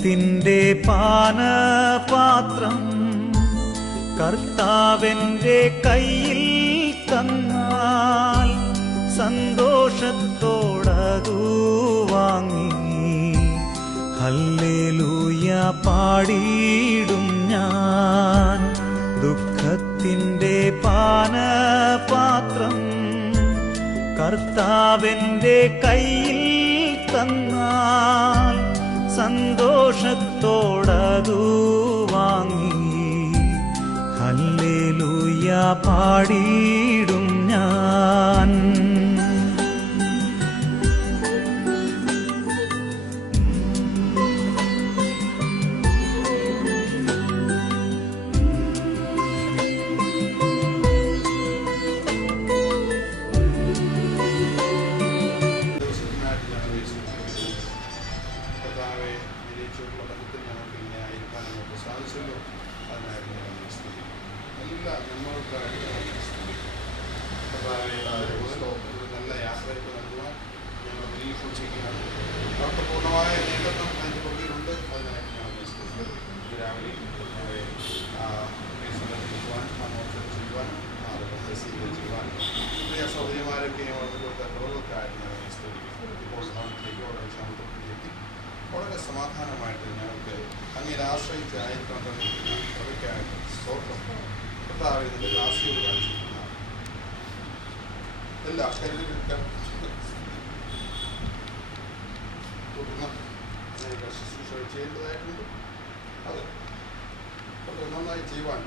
ദുഃഖത്തിൻ്റെ പാനപാത്രം കർത്താവിൻ്റെ കയ്യിൽ തന്നാൽ സന്തോഷത്തോടതു വാങ്ങി ഹല്ലേലൂയ പാടിയിടും ഞാൻ. ദുഃഖത്തിൻ്റെ പാനപാത്രം കർത്താവിൻ്റെ കയ്യിൽ തന്നാൽ സന്തോഷത്തോടതു വാങ്ങി ഹല്ലേലൂയ പാടിയിടും ഞാൻ. നല്ല യാത്രയ്ക്ക് നൽകുവാൻ ഞങ്ങൾ പൂർണ്ണമായ നേതൃത്വം അതിൻ്റെ പുറകിലുണ്ട്. അതിനായിട്ട് ഞങ്ങൾ രാവിലെ ചെയ്യുവാനും ആളുകളെ സ്വീകരിക്കുവാനും പ്രിയ സൗകര്യമാരൊക്കെയും അവർക്ക് കൊടുത്ത പ്രവർത്തനക്കായിട്ട് ഞങ്ങൾ സ്തുതിക്കും. ഇപ്പോൾ ഭവനത്തിലേക്ക് വളരെ ക്ഷമത്തിലേക്ക് വളരെ സമാധാനമായിട്ട് ഞങ്ങൾക്ക് അങ്ങനെ ആശ്രയിച്ച് ആയിരിക്കാൻ തന്നിരിക്കുന്ന അവയ്ക്കായിട്ട് സ്തോത്രം. കർത്താവേ, ഇതിൻ്റെ ദാസിയോട് കാണിച്ചിരിക്കുന്ന എല്ലാ കരുതലുകൾക്കും തുടർന്ന് ഞങ്ങൾക്ക് ശുശ്രൂഷ ചെയ്യേണ്ടതായിട്ടുണ്ട്. അത് നന്നായി ചെയ്യുവാൻ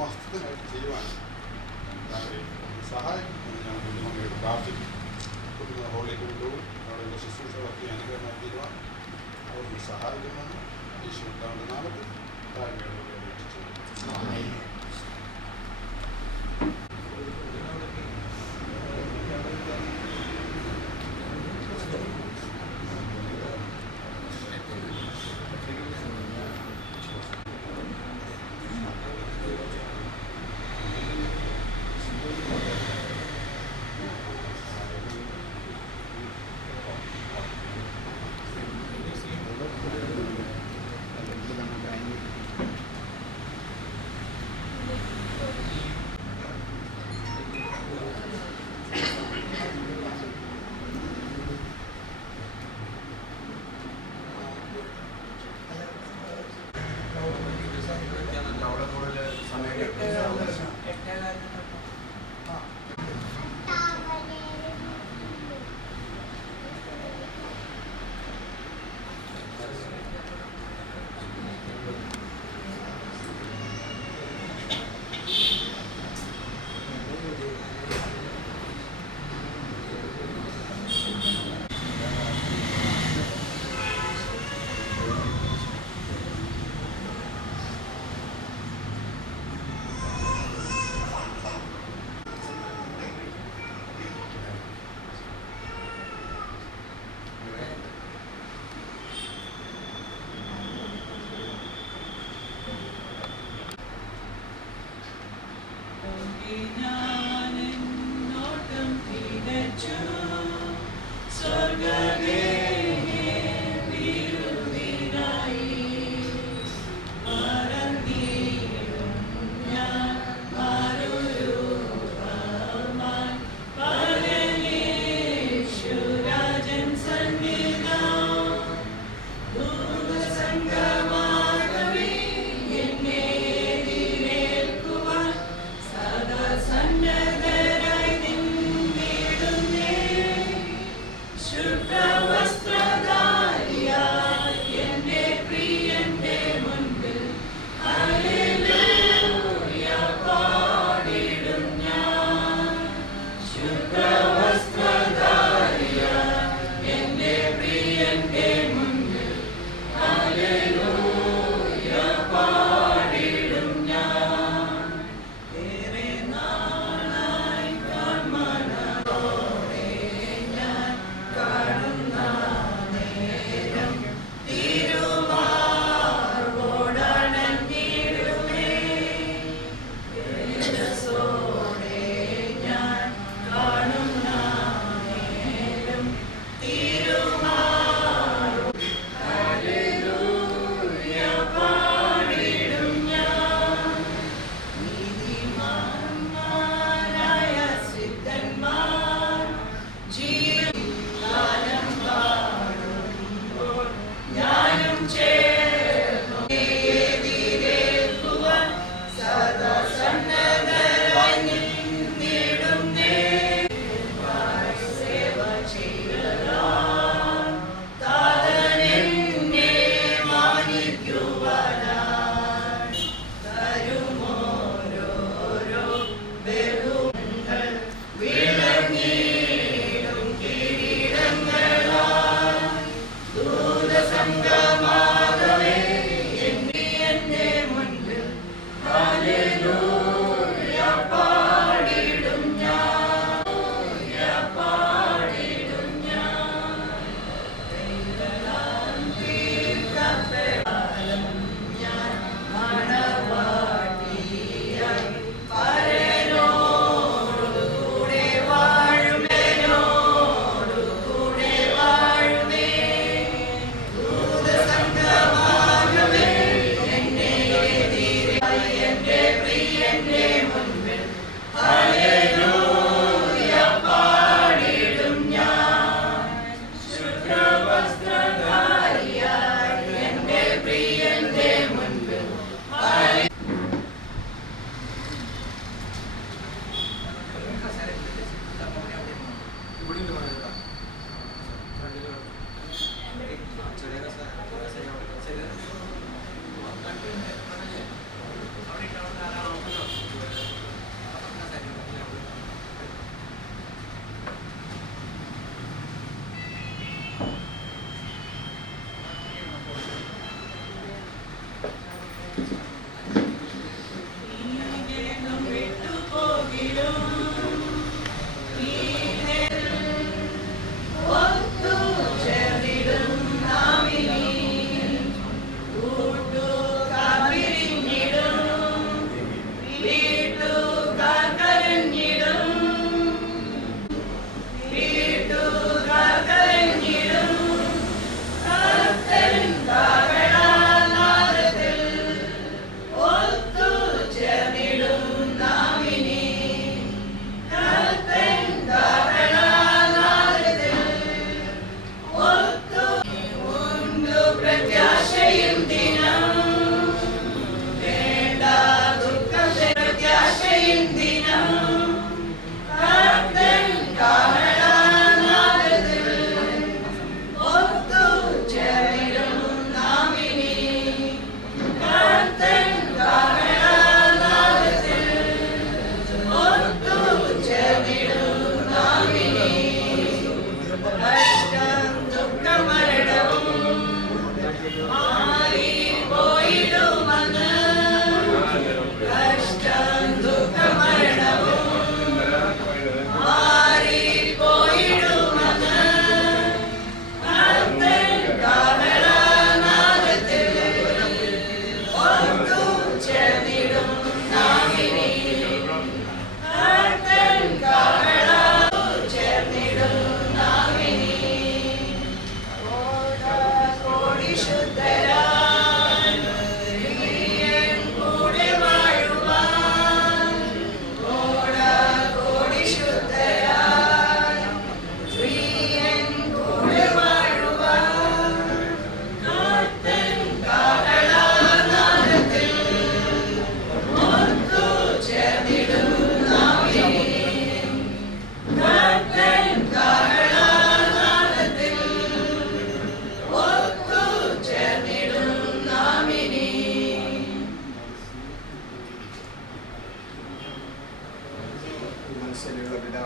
മഹത്വത്തിനായിട്ട് ചെയ്യുവാൻ സഹായിക്കും എന്ന് ഞങ്ങൾ കുടുംബങ്ങളോട് പ്രാർത്ഥിക്കും. കുടുംബ ഹോളിലേക്ക് കൊണ്ടുപോകും. അവിടെയുള്ള ശുശ്രൂഷകളൊക്കെ അനുഗ്രഹമായി തീരുവാൻ അവർക്ക് സഹായിക്കുമെന്ന് ഈശ്വരന്റെ നാമത്തിൽ താഴ്മയോട് അപേക്ഷിച്ചു. സന്നദ്ധരായി നിന്നിടുന്നേ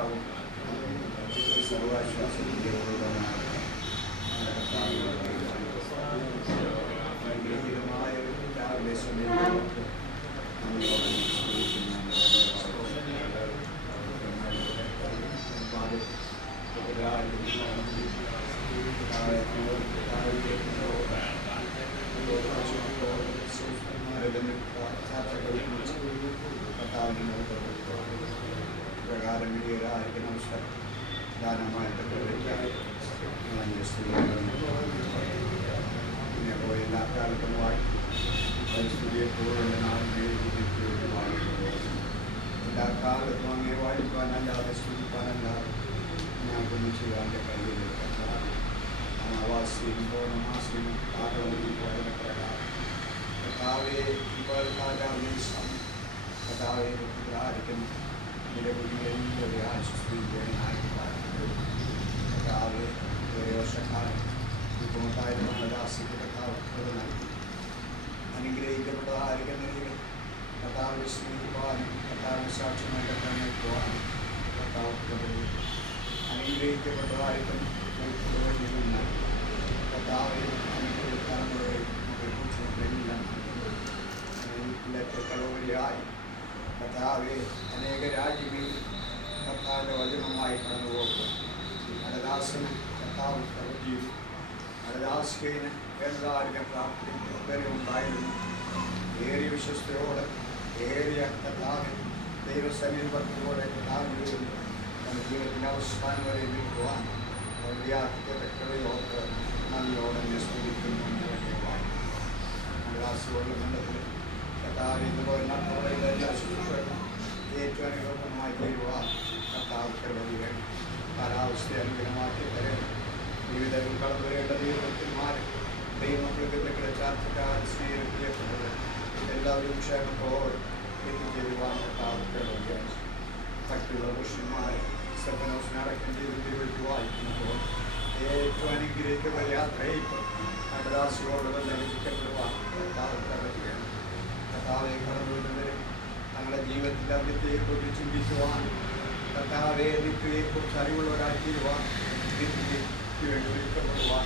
കർത്താവും സർവാശ്വാസത്തിൻ്റെ അനുഗ്രഹീതമായ രാവിലെ സമയം പ്രകാരം ആയിരിക്കും നമസ്കാരം ദാനമായിട്ട് പിന്നെ പോയി എല്ലാ കാലത്തും വായിസ്തുതിയെ പോലുള്ള എല്ലാ കാലത്തും അങ്ങനെ വായിക്കാനല്ലാതെ സ്തുതിക്കാനല്ലാതെ ഞങ്ങൾക്കൊന്നും ചെയ്യാൻ്റെ കഴിയില്ല അമാവാസ്യയും പൗർണമാസ്യയും കാലവും പോയതിനെ പ്രകാരം കർത്താവെ ഇപ്പോൾ കാലാവിനെ കർത്താവെ ആയിരിക്കുന്നു നിരവധിയും ഒരു ആശ്വസിപ്പിക്കാനായി കർത്താവ് ഒരു വർഷക്കാലം ബുദ്ധിമുട്ടായിരുന്ന ദാസിക്ക് കർത്താവ് നൽകി അനുഗ്രഹിക്കപ്പെട്ടതായിരിക്കുന്ന നിലയിൽ കർത്താവിനെ സ്നേഹിക്കുവാനും കർത്താവിന് സാക്ഷ്യമായി കർത്താവിനെ കർത്താവ് അനുഗ്രഹിക്കപ്പെട്ടതായിട്ടും കർത്താവ് തലമുറയായി കർത്താവെ അനേക രാജ്യങ്ങളിൽ കർത്താവിൻ്റെ വചനമായി കടന്നുപോകും ഹരദാസന് കർത്താവ് പ്രവചിയും ഹരദാസിന് വേണ്ടതാരിക പ്രാപ്തി വരെ ഉണ്ടായിരുന്നു ഏറിയ വിശ്വസ്തയോടെ ഏറിയ കർത്താവ് ദൈവസമീപത്തോടെ കർത്താവിൽ നമ്മുടെ ജീവിതത്തിൻ്റെ അവസാനം വരെ നിൽക്കുവാൻ വ്യാപ്തിയോട് നന്ദിയോടെ സ്മരിക്കുന്നു ഹരദാസിയോടുള്ള ബന്ധത്തിൽ ഏറ്റവും അനുഗ്രഹമായി തീരുവാൻ കർത്താവ് വേണം കാലാവസ്ഥ അനുഗ്രഹമാക്കി തരണം ജീവിതത്തിൽ കടന്നു വരേണ്ട ദൈവത്തിന്മാർ ദൈവമക്കൾക്ക് ചാർച്ചക്കാർ സ്നേഹിക്കപ്പെട്ടത് എല്ലാവരും ക്ഷേമത്തോടെ എത്തിച്ചേരുവാൻ കർത്താവ് മറ്റുള്ള പുരുഷന്മാർ സഭനോഷനടക്കം ചെയ്ത് വായിക്കുമ്പോൾ ഏറ്റവും അനുഗ്രഹിക്കപ്പെട്ട യാത്രയിൽ കടദാസിയോട് ലഭിക്കപ്പെടുവാൻ കർത്താവ് വേണം കർത്താവെ കടന്നുവരുന്നവരെ തങ്ങളുടെ ജീവിതത്തിൽ നിത്യയെക്കുറിച്ച് ചിന്തിക്കുവാൻ കർത്താവെ നിത്യയെക്കുറിച്ച് അറിവുള്ളവരായി തീരുവാൻ നിത്യയ്ക്ക് വേണ്ടി ഒരുക്കപ്പെടുവാൻ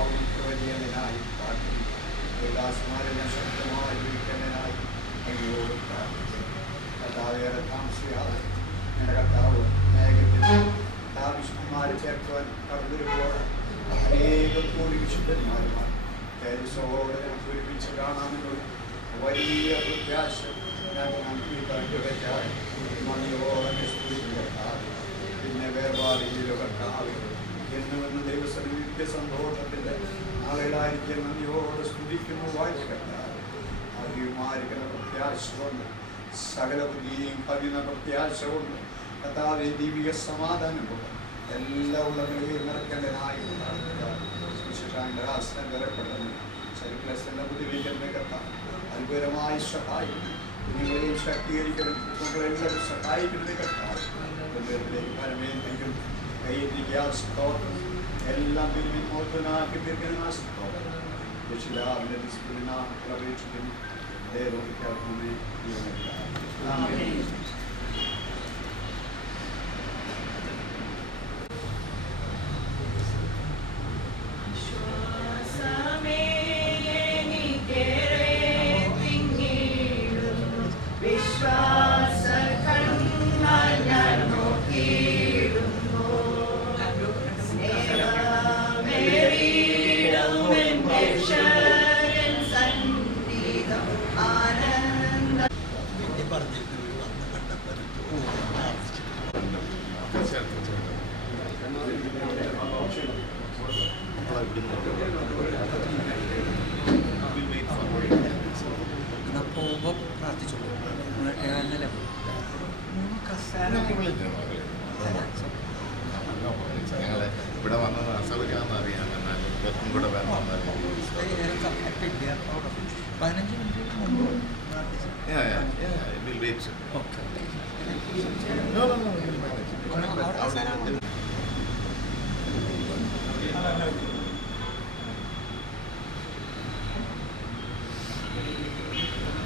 അവൻ പ്രവചനനായി പ്രാർത്ഥിക്കുന്നു ഉല്ലാസമാരെല്ലാം ശക്തമായി ഒരുക്കുന്നതിനായി അങ്ങയോട് പ്രാർത്ഥിക്കുന്നു കർത്താവേറെ താമസിയാതെ എൻ്റെ കർത്താവ് മേഘത്തിൽ താമസിമാരെ ചേർക്കുവാൻ കടന്നുവരുമ്പോൾ അനേകം കൂടി വിശുദ്ധന്മാരുമാണ് തേജസ്സോടെ നമുക്ക് ഒരുമിച്ച് കാണാമെന്നുള്ള വലിയ പ്രത്യാശ പിന്നെ വേർപാടിയിലോ കർത്താവ് എന്നുവെന്ന് ദൈവസന്നിധ്യ സന്തോഷത്തിൻ്റെ നാളുകളായിരിക്കും നന്ദിയോട് സ്തുതിക്കുന്നു വായിക്കട്ടാറ് അറിയുമായിരിക്കുന്ന പ്രത്യാശ കൊണ്ട് സകല ബുദ്ധിയും കവിയുന്ന പ്രത്യാശ കൊണ്ട് കർത്താവെ ദൈവിക സമാധാനം കൊണ്ട് എല്ലാ ഉള്ളവരെയും നിറയ്ക്കേണ്ടതായി വിശേഷാന്റെ ആസനം വരപ്പെടുന്നു ചരിത്രത്തിന്റെ ബുദ്ധിവിക്കുന്ന കർത്താവ് അത്ഭുതമായി സഹായിക്കും നിങ്ങളെയും ശക്തീകരിക്കണം നമ്മളെല്ലാവരും സഹായിക്കുന്നത് കർത്താവ് പരമേന്തെങ്കിലും കൈയിരിക്കാൻ സ്തോത്രം എല്ലാം വിമോചനാക്കി തീർക്കുന്ന സ്തോത്രം രക്ഷിതാവിന്റെ നിസ്തുലിനാ പ്രവേശിക്കുന്നു ദൈവമേ പോകുമ്പോൾ പ്രാർത്ഥിച്ചോളൂ. ഞങ്ങൾ ഇവിടെ വന്നത് അസൗകര്യമാണെന്ന് അറിയാം. എന്നാലും ഇവർക്കും കൂടെ വരണമെന്നായിരുന്നു. 15 മിനിറ്റ് മുമ്പ് പ്രാർത്ഥിച്ചു. We'll wait. Okay. No, we'll manage.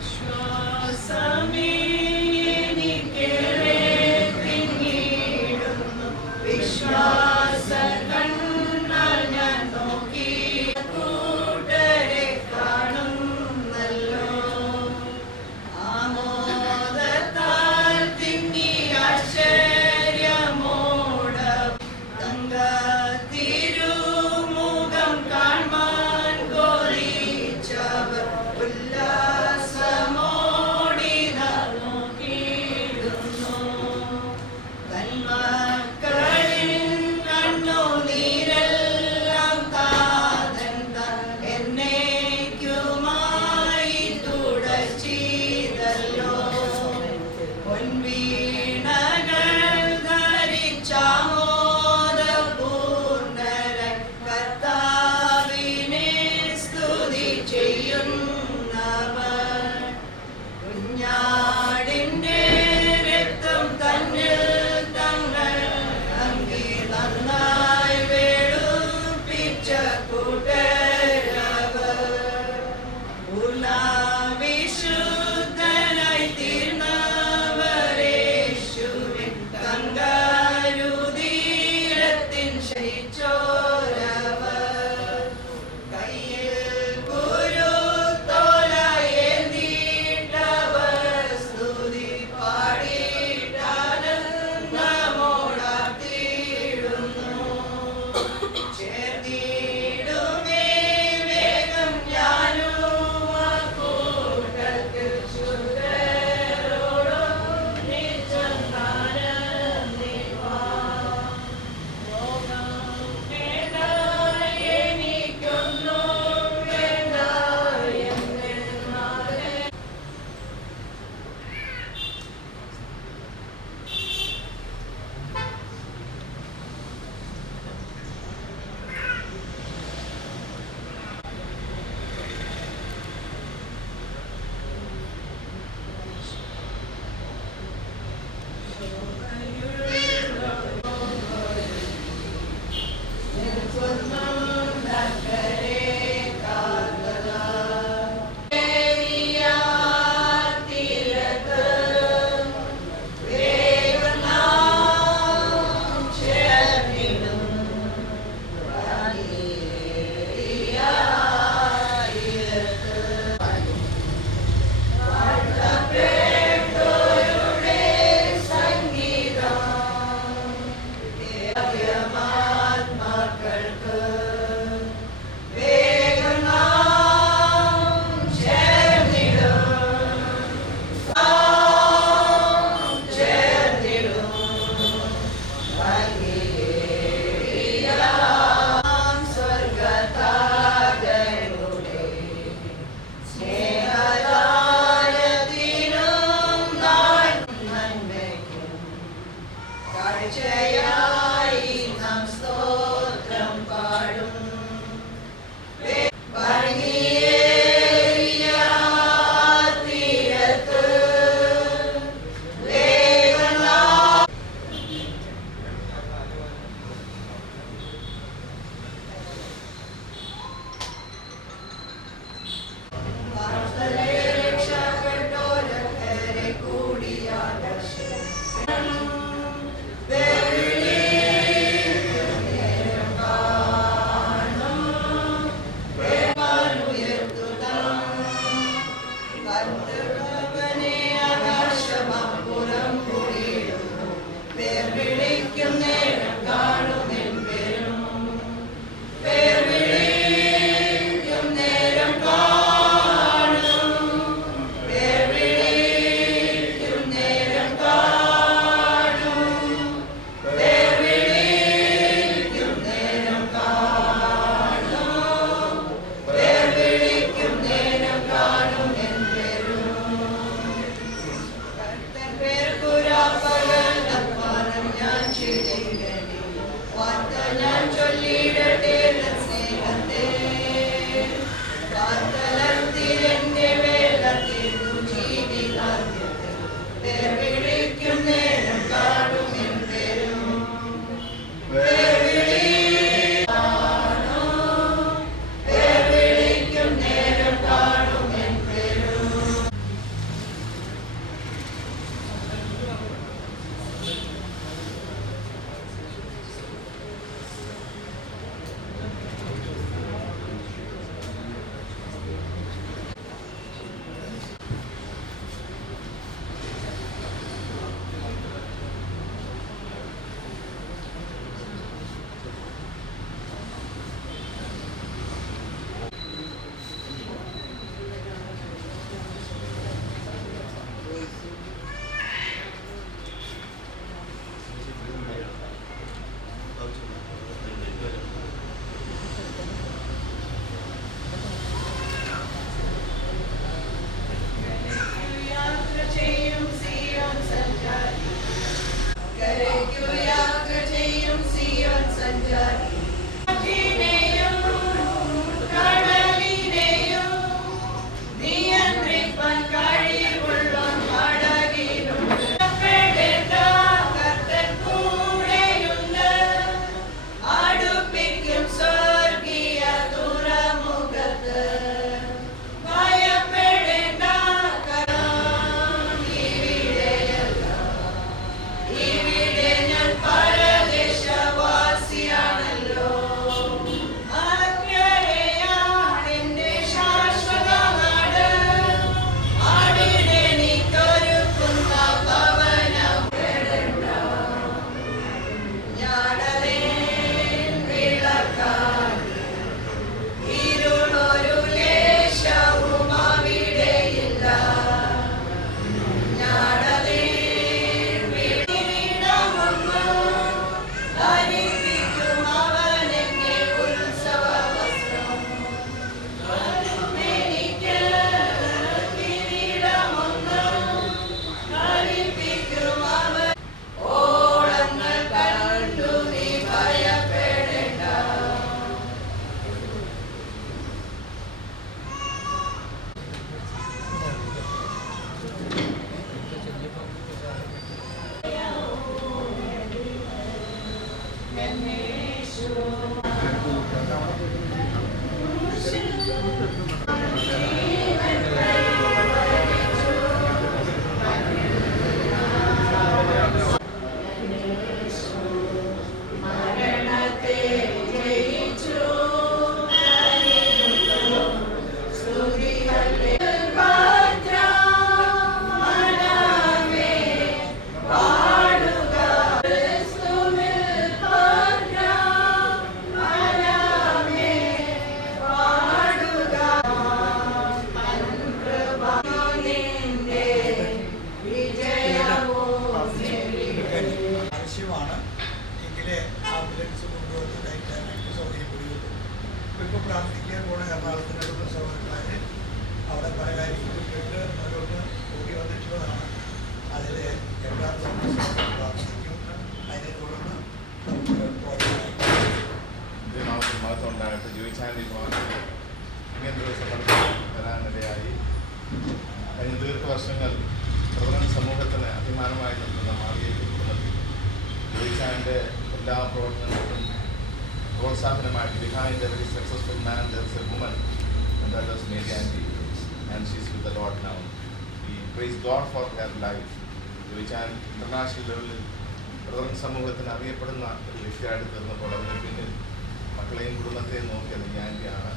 ശ്വാസമേ എനിക്കേറെ പിന്നീടുന്നു ഞാൻ ചൊല്ലിയിടട്ടെ സ്നേഹത്തെ കാത്തലർത്തിലെന്റെ വേളത്തിനു ജീവിതാന്ത്യത്തിൽ വിളിക്കും നേരം കാണുമെൻ പേരും വിളിക്കും നേരം കാണുമെൻ പേരും. യാത്ര ചെയ്യും സിയോൻ സഞ്ചാരി കരയ്ക്കു യാത്ര ചെയ്യും സിയോൻ സഞ്ചാരി കാറ്റിനെയും കടലിനെയും നിയന്ത്രിപ്പാൻ കഴിവുള്ളോൻ പടകിലുണ്ട്. ഭയപ്പെടേണ്ട, കർത്തൻ കൂടെയുണ്ട്. അടുപ്പിക്കും സ്വർഗീയ തുറമുഖത്ത്. ഭയപ്പെടേണ്ട, ഇവിടെ ഞാൻ പരദേശവാസിയാണല്ലോ. അക്കരയാണെന്റെ ശാശ്വത നാട്. അവിടെ എനിക്കൊരുക്കുന്ന ഭവനം. ഞാനതേ വിളക്കാൻ ഇരുളൊരു ലേശവും അവിടെയില്ല. ഞാനതേ വീടിടമൊന്ന് ധരിപ്പിക്കും അവനെന്നെ ഉത്സവവസ്ത്രം. അതുമെനിക്ക് കിരീടമൊന്ന് ധരിപ്പിക്കും അവൻ. ഓളങ്ങൾ കണ്ടു നീ ഭയപ്പെടേണ്ട. മരണത്തെ ജയിച്ചു സ്തുതികളെ മനമേ പാടുക. ക്രിസ്തുവിൽ മനമേ പാടുക. നിന്റെ വിജയവും ആവശ്യമാണ് എങ്കിലേ ആംബുലൻസ് കൊണ്ടുവന്ന് കഴിക്കാനായിട്ട് സൗകര്യപ്പെടുകയുള്ളൂ. ഇപ്പോൾ പ്രാർത്ഥിക്കാൻ പോണ എറണാകുളത്തിനടുത്ത സഹോദരന്മാർ അവിടെ പല കാര്യങ്ങളും കേട്ട് അവരൊന്ന് കൂടി വന്നിട്ടുള്ളതാണ്. അതിൽ എല്ലാ ദിവസവും പ്രാർത്ഥിക്കും. അതിനെ തുടർന്ന് നമുക്ക് പ്രോഗ്രാം മഹത്വമുണ്ടാകട്ടെ. ജോയിച്ചാൻ്റെ ഇങ്ങനത്തെ ദിവസം വരാനിടയായി. കഴിഞ്ഞ ദീർഘവർഷങ്ങൾ പ്രധാന സമൂഹത്തിന് അഭിമാനമായി നിൽക്കുന്ന മാളികയെ കുറിച്ച് ജോയിച്ചാൻ്റെ എല്ലാ പ്രവർത്തനങ്ങൾക്കും പ്രോത്സാഹനമായിട്ട് behind every successful man there is a woman, and that was Mary Auntie, and she's with the Lord now. We praise God for her life. Joychan international ലെവലിൽ പ്രധാന സമൂഹത്തിന് അറിയപ്പെടുന്ന ഒരു വ്യക്തിയായിട്ട് തീർന്നപ്പോൾ അതിന് പിന്നിൽ മക്കളെയും കുടുംബത്തെയും നോക്കിയത് ഈ ആൻറ്റിയാണ്.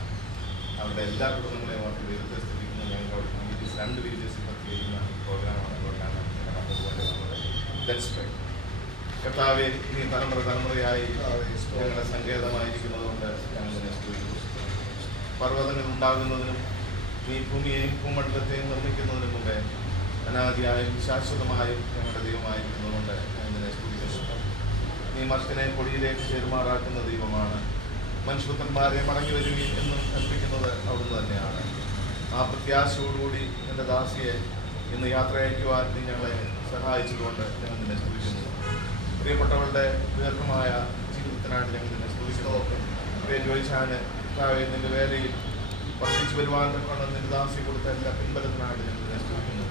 അവരുടെ എല്ലാ കുടുംബങ്ങളെയും അവർക്ക് ദൈവത്തെ സ്ഥിതിക്കുന്ന ഞങ്ങൾ രണ്ട് വീഡിയോസ് ഇപ്പോൾ ചെയ്യുന്ന പ്രോഗ്രാമാണ്. അതുകൊണ്ടാണ് അതുപോലെ നമ്മുടെ ലെറ്റ്സ് കർത്താവെ ഇനി തലമുറയായി ഞങ്ങളുടെ സങ്കേതമായിരിക്കുന്നത് കൊണ്ട് ഞങ്ങൾ സ്തുതിക്കുന്നു. പർവ്വതങ്ങൾ ഉണ്ടാകുന്നതിനും നീ ഭൂമിയെയും ഭൂമണ്ഡലത്തെയും നിർമ്മിക്കുന്നതിനും മുമ്പേ അനാദിയായും ശാശ്വതമായും ഞങ്ങളുടെ ദൈവമായിരിക്കുന്നതുകൊണ്ട് ഞങ്ങളെ സ്തുതിക്കുന്നു. നീ മനുഷ്യനെ പൊടിയിലേക്ക് ചേരുമാറാക്കുന്ന ദൈവമാണ്. മനുഷ്യപുത്രന്മാരെ മടങ്ങി വരുവീൻ എന്നും കൽപ്പിക്കുന്നത് അവിടുന്ന് തന്നെയാണ്. ആ പ്രത്യാശയോടുകൂടി എൻ്റെ ദാസിയെ ഇന്ന് യാത്ര അയക്കുവാൻ നീ ഞങ്ങളെ സഹായിച്ചതുകൊണ്ട് ഞങ്ങൾ നിന്നെ സ്തുതിക്കുന്നു. പ്രിയപ്പെട്ടവളുടെ ദീർഘമായ ജീവിതത്തിൽ അനുഗ്രഹത്തിനായിട്ട് ഞങ്ങൾ നിന്നെ സ്തുതിക്കുന്നു. ജോയിച്ചാന് നിന്റെ വേലയിൽ വർദ്ധിച്ചു വരുവാൻ കൊണ്ട് നിന്റെ ദാസി കൊടുത്ത എല്ലാ പിൻബലത്തിനായിട്ട് ഞങ്ങൾ നിന്നെ സ്തുതിക്കുന്നു.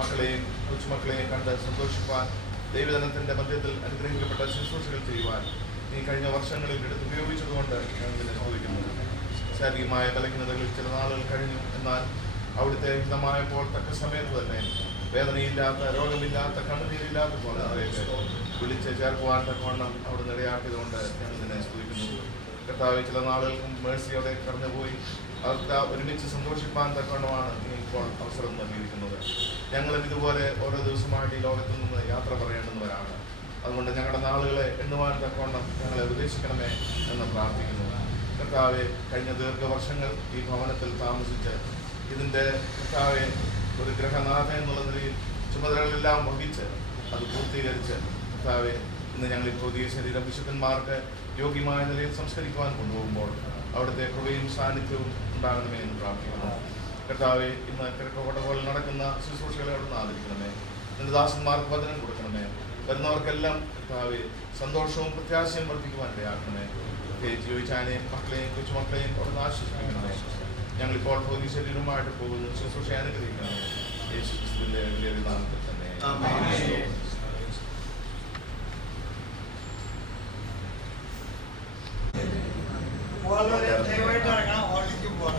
മക്കളെയും കൊച്ചുമക്കളെയും കണ്ട് സന്തോഷിപ്പാൻ ദൈവജനത്തിന്റെ മധ്യത്തിൽ അനുഗ്രഹിക്കപ്പെട്ട ശുശ്രൂഷകൾ ചെയ്യുവാൻ നീ കഴിഞ്ഞ വർഷങ്ങളിൽ എടുത്ത് ഉപയോഗിച്ചതുകൊണ്ട് ഞങ്ങൾ നിന്നെ സ്തുതിക്കുന്നു. ശാരീരികമായ ബലഹീനതകളിൽ ചില നാളുകൾ കഴിഞ്ഞു. എന്നാൽ അവിടുത്തെ ഹിതമായപ്പോൾ തക്ക സമയത്ത് തന്നെ വേദനയില്ലാത്ത, രോഗമില്ലാത്ത, കണ്ണുനീരില്ലാത്ത പോലെ അവരെയൊക്കെ വിളിച്ച് ചേർക്കുവാൻ തക്കവണ്ണം അവിടെ നിലയാക്കിയതുകൊണ്ട് ഞങ്ങൾ നിന്നെ സ്തുതിക്കുന്നു. കർത്താവ് ചില നാളുകൾക്കും മേഴ്സിയോടെ കടന്നുപോയി അവർക്ക് ഒരുമിച്ച് സന്തോഷിപ്പാൻ തക്കവണ്ണമാണ് നീ ഇപ്പോൾ അവസരം നൽകിയിരിക്കുന്നത്. ഞങ്ങളും ഇതുപോലെ ഓരോ ദിവസമായിട്ട് ഈ ലോകത്തിൽ നിന്ന് യാത്ര പറയേണ്ടുന്നവരാണ്. അതുകൊണ്ട് ഞങ്ങളുടെ നാളുകളെ എണ്ണുവാൻ തക്കവണ്ണം ഞങ്ങളെ ഉപദേശിക്കണമേ എന്ന് പ്രാർത്ഥിക്കുന്നു. കർത്താവെ, കഴിഞ്ഞ ദീർഘവർഷങ്ങൾ ഈ ഭവനത്തിൽ താമസിച്ച് ഇതിൻ്റെ കർത്താവെ ഒരു ഗ്രഹനാഥ എന്നുള്ള നിലയിൽ ചുമതലകളെല്ലാം വഹിച്ച് അത് പൂർത്തീകരിച്ച് കർത്താവെ ഇന്ന് ഞങ്ങൾ ഈ പുതിയ ശരീരം വിശുദ്ധന്മാർക്ക് യോഗ്യമായ നിലയിൽ സംസ്കരിക്കുവാൻ കൊണ്ടുപോകുമ്പോൾ അവിടുത്തെ കൃപയും സാന്നിധ്യവും ഉണ്ടാകണമേ എന്ന് പ്രാർത്ഥിക്കുന്നു. കർത്താവെ, ഇന്ന് കിഴക്കോട്ട പോലെ നടക്കുന്ന ശുശ്രൂഷകളെ അവിടുന്ന് ആദരിക്കണമേ. നിന്റെ ദാസന്മാർക്ക് വചനം കൊടുക്കണമേ. വരുന്നവർക്കെല്ലാം കർത്താവെ സന്തോഷവും പ്രത്യാശയും വർദ്ധിക്കുവാൻ ഇടയാക്കണമേ. ജോയിച്ചാനെയും മക്കളെയും കൊച്ചുമക്കളെയും അവിടുന്ന് ആശ്വസിപ്പിക്കണമേ. ഞങ്ങളിപ്പോൾ ഭൗതിക ശരീരവുമായിട്ട് പോകുന്നു. ശുശ്രൂഷ അനുഗ്രഹിക്കണമേ. യേശു ക്രിസ്തുവിന്റെ വലിയ നാമത്തിൽ തന്നെ. ദയവായിട്ട് ഇറങ്ങണം. ഹോളിലേക്ക് പോകാൻ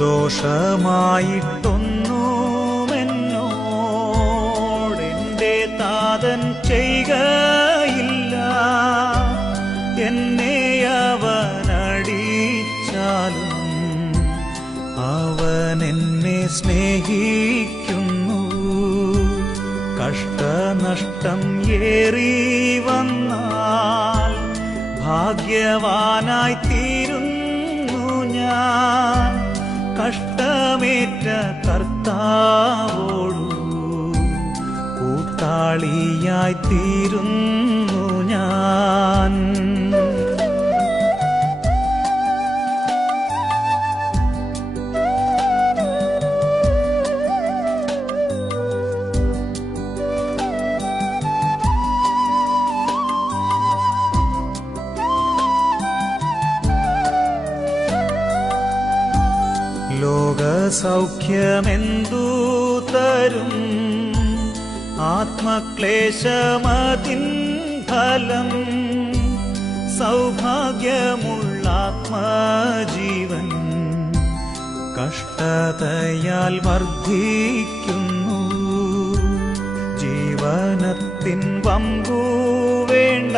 ദോഷമായിട്ടൊന്നുമെന്നോടെൻ്റെ താതൻ ചെയ്യുകയില്ല. എന്നെ അവനടിച്ചാലും അവൻ എന്നെ സ്നേഹിക്കുന്നു. കഷ്ടനഷ്ടം ഏറി വന്നാൽ ഭാഗ്യവാനായി തീരുന്നു ഞാൻ. കഷ്ടമേറ്റ കർത്താവോടു കൂട്ടാളിയായി തീരുന്നു ഞാൻ. ലോകസൗഖ്യമെന്തു തരും? ആത്മക്ലേശമതിൻ ഫലം. സൗഭാഗ്യമുള്ള ആത്മജീവൻ കഷ്ടതയാൽ വർദ്ധിക്കുന്നു. ജീവനത്തിൻ വമ്പു വേണ്ട,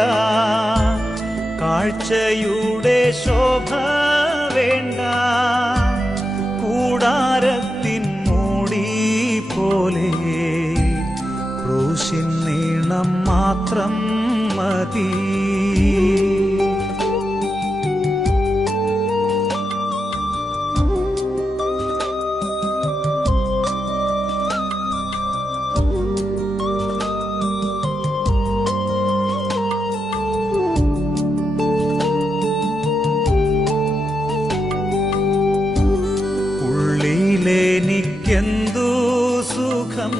കാഴ്ചയുടെ ശോഭ വേണ്ട. കൂടാരത്തിൻ മൂടി പോലെ ക്രൂശിൻ നീണം മാത്രം മതി. ഉള്ളിലെനിക്കെന്തു സുഖം